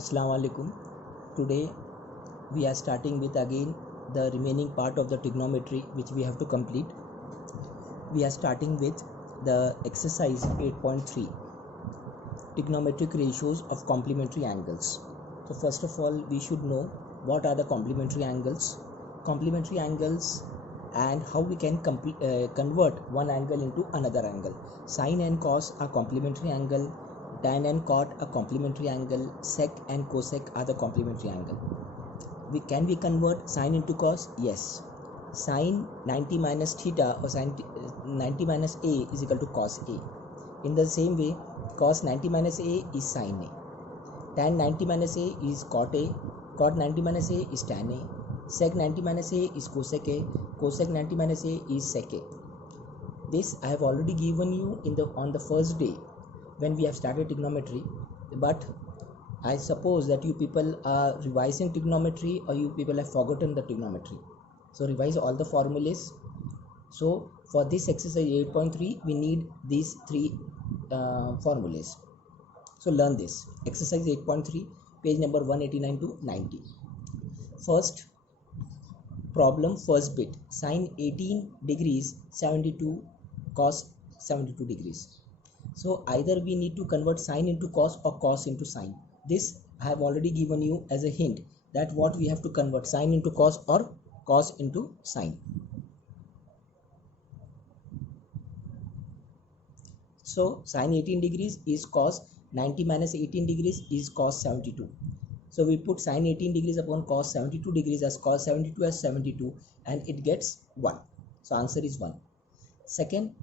Assalamu alaikum. Today we are starting with again the remaining part of the trigonometry which we have to complete. We are starting with the exercise 8.3, trigonometric ratios of complementary angles. So first of all we should know what are the complementary angles, and how we can convert one angle into another angle. Sine and cos are complementary angle, tan and cot are complementary angle, sec and cosec are the complementary angle. Can we convert sine into cos? Yes. Sine 90 minus theta or sine 90 minus a is equal to cos a. In the same way, cos 90 minus a is sine a. Tan 90 minus a is cot a. Cot 90 minus a is tan a. Sec 90 minus a is cosec a. Cosec 90 minus a is sec a. This I have already given you on the first day when we have started trigonometry, but I suppose that you people are revising trigonometry or you people have forgotten the trigonometry. So revise all the formulas. So for this exercise 8.3 we need these three formulas. So learn this. Exercise 8.3, page number 189 to 90. First problem, first bit, sine 18 degrees 72 cos 72 degrees. So either we need to convert sine into cos or cos into sine. This I have already given you as a hint that what we have to convert, sine into cos or cos into sine. So sine 18 degrees is cos, 90 minus 18 degrees is cos 72. So we put sine 18 degrees upon cos 72 degrees as cos 72 as 72 and it gets 1. So answer is 1. Second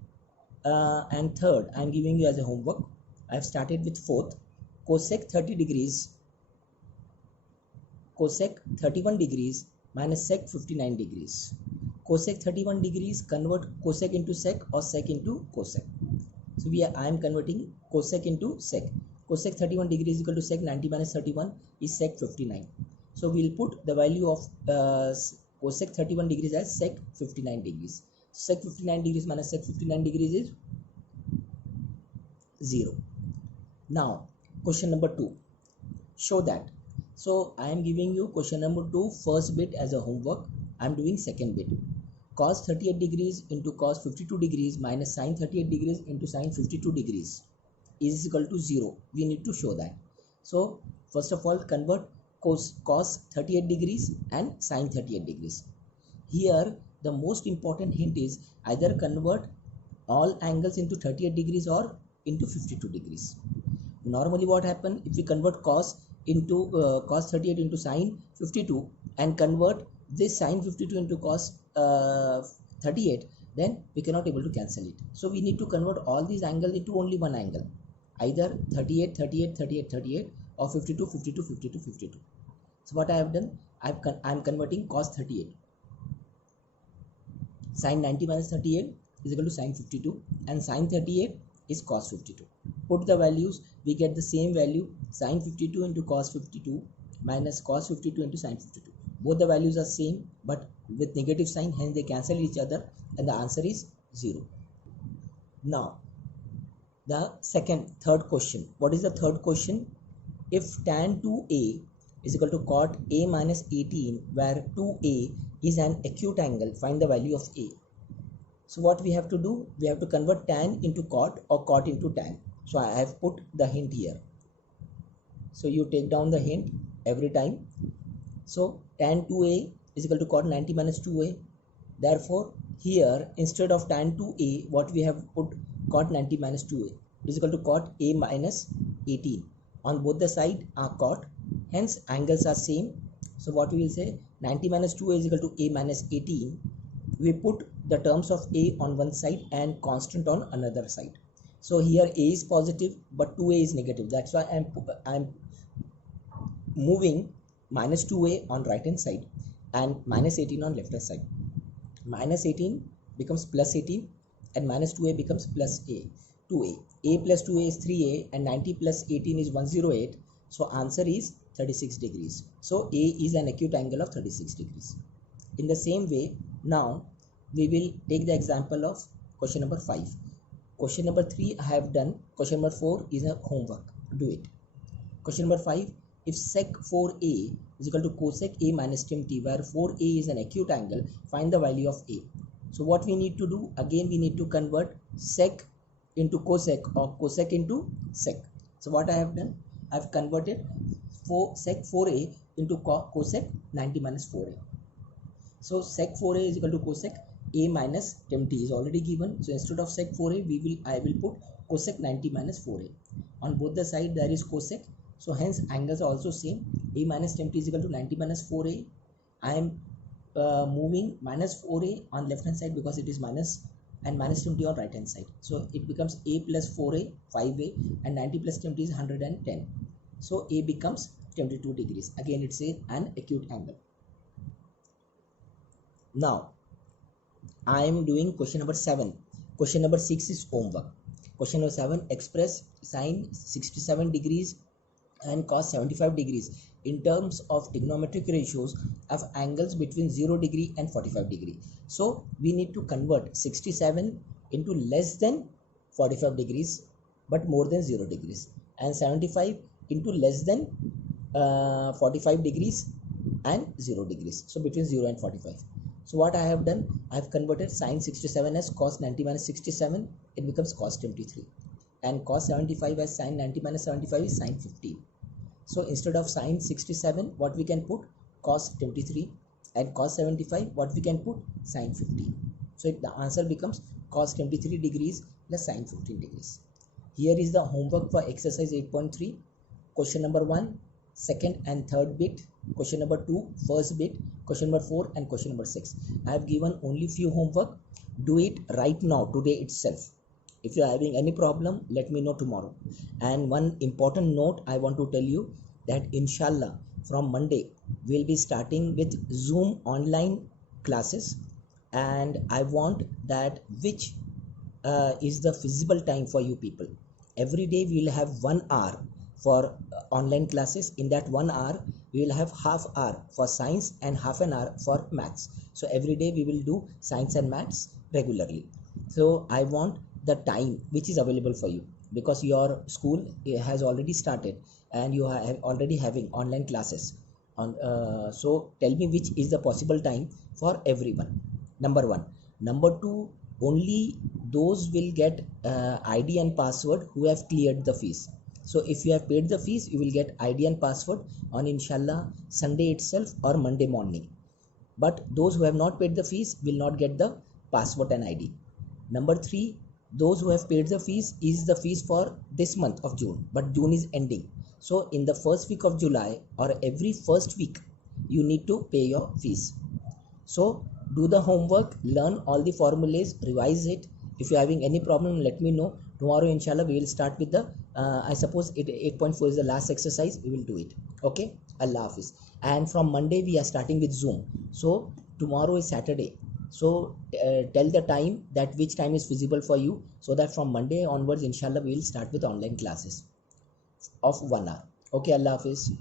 and third I am giving you as a homework. I have started with fourth. Cosec 30 degrees, cosec 31 degrees minus sec 59 degrees. Cosec 31 degrees, convert cosec into sec or sec into cosec. So I am converting cosec into sec. Cosec 31 degrees is equal to sec 90 minus 31 is sec 59. So we will put the value of cosec 31 degrees as sec 59 degrees. Sec 59 degrees minus sec 59 degrees is 0. Now question number 2, show that. So I am giving you question number 2 first bit as a homework. I am doing second bit. Cos 38 degrees into cos 52 degrees minus sin 38 degrees into sin 52 degrees is equal to 0. We need to show that. So first of all convert cos 38 degrees and sin 38 degrees. Here the most important hint is either convert all angles into 38 degrees or into 52 degrees. Normally what happens if we convert cos into cos 38 into sin 52 and convert this sin 52 into cos 38, then we cannot able to cancel it. So we need to convert all these angles into only one angle, either 38 38 38 38 or 52 52 52 52. So what I have done, I am converting cos 38. Sin 90 minus 38 is equal to sin 52 and sin 38 is cos 52. Put the values, we get the same value, sin 52 into cos 52 minus cos 52 into sin 52. Both the values are same but with negative sign, hence they cancel each other and the answer is 0. Now the third question. What is the third question? If tan 2a is equal to cot a minus 18 where 2a is an acute angle, find the value of a. So what we have to do, we have to convert tan into cot or cot into tan. So I have put the hint here. So you take down the hint every time. So tan 2a is equal to cot 90 minus 2a. Therefore here instead of tan 2a, what we have put, cot 90 minus 2a is equal to cot a minus 18. On both the side are cot, hence angles are same. So what we will say, 90 minus 2a is equal to a minus 18. We put the terms of a on one side and constant on another side. So here a is positive but 2a is negative. That's why I am moving minus 2a on right hand side and minus 18 on left hand side. Minus 18 becomes plus 18 and minus 2a becomes plus 2a. A plus 2a is 3a and 90 plus 18 is 108. So answer is 36 degrees. So a is an acute angle of 36 degrees. In the same way, now we will take the example of question number 5. Question number 3 I have done. Question number 4 is a homework. Do it. Question number 5. if sec 4a is equal to cosec a minus tan t, where 4a is an acute angle, find the value of a. So what we need to do, again we need to convert sec into cosec or cosec into sec. So what I have done, I have converted sec 4a into cosec 90 minus 4a. So sec 4a is equal to cosec a minus tan t is already given. So instead of sec 4a, I will put cosec 90 minus 4a. On both the side there is cosec, so hence angles are also same. A minus tan t is equal to 90 minus 4a. I am moving minus 4a on left hand side because it is minus, and minus tan t on right hand side. So it becomes a plus 4a 5a, and 90 plus tan t is 110. So a becomes 22 degrees. Again it's an acute angle. Now I am doing question number 7. Question number 6 is homework. Question number 7, express sine 67 degrees and cos 75 degrees in terms of trigonometric ratios of angles between 0 degree and 45 degree. So we need to convert 67 into less than 45 degrees but more than 0 degrees, and 75 into less than 45 degrees and 0 degrees. So between 0 and 45. So what I have done, I have converted sine 67 as cos 90 minus 67, it becomes cos 23, and cos 75 as sine 90 minus 75 is sine 15. So instead of sine 67, what we can put, cos 23, and cos 75, what we can put, sine 15. So the answer becomes cos 23 degrees plus sine 15 degrees. Here is the homework for exercise 8.3. Question number 1, second and third bit. Question number 2, first bit. Question number 4 and question number 6. I have given only few homework. Do it right now, today itself. If you are having any problem, let me know tomorrow. And one important note I want to tell you, that inshallah from Monday we'll be starting with Zoom online classes, and I want that which is the feasible time for you people. Every day we will have 1 hour for online classes. In that 1 hour we will have half hour for science and half an hour for maths. So every day we will do science and maths regularly. So I want the time which is available for you, because your school has already started and you are already having online classes on so tell me which is the possible time for everyone. Number 1. Number 2, only those will get ID and password who have cleared the fees. So if you have paid the fees, you will get ID and password on inshallah Sunday itself or Monday morning. But those who have not paid the fees will not get the password and ID. Number 3, those who have paid the fees is the fees for this month of June, but June is ending. So in the first week of July or every first week, you need to pay your fees. So do the homework, learn all the formulas, revise it. If you are having any problem, let me know. Tomorrow inshallah we will start with the I suppose 8.4 is the last exercise. We will do it. Okay, Allah Hafiz. And from Monday we are starting with Zoom. So tomorrow is Saturday. So tell the time, that which time is feasible for you, so that from Monday onwards inshallah we will start with online classes of 1 hour. Okay, Allah Hafiz.